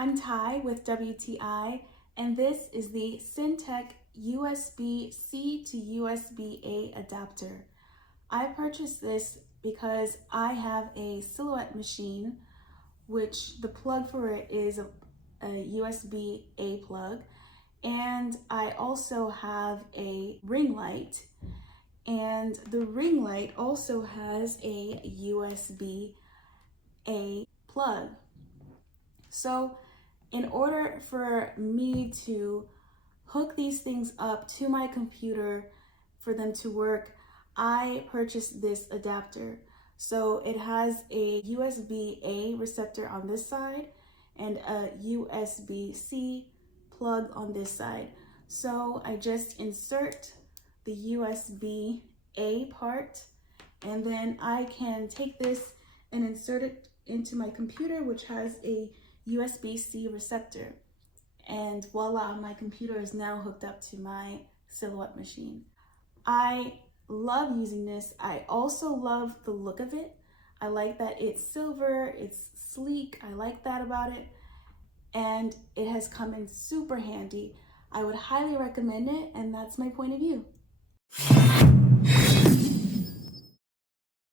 I'm Ty with WTI, and this is the Syntech USB-C to USB-A adapter. I purchased this because I have a Silhouette machine, which the plug for it is a USB-A plug, and I also have a ring light, and the ring light also has a USB-A plug. So in order for me to hook these things up to my computer for them to work, I purchased this adapter. So it has a USB-A receptor on this side and a USB-C plug on this side. So I just insert the USB-A part, and then I can take this and insert it into my computer, which has a USB-C receptor, and voila, my computer is now hooked up to my Silhouette machine. I love using this. I also love the look of it. I like that it's silver, it's sleek, I like that about it, and it has come in super handy. I would highly recommend it, and that's my point of view.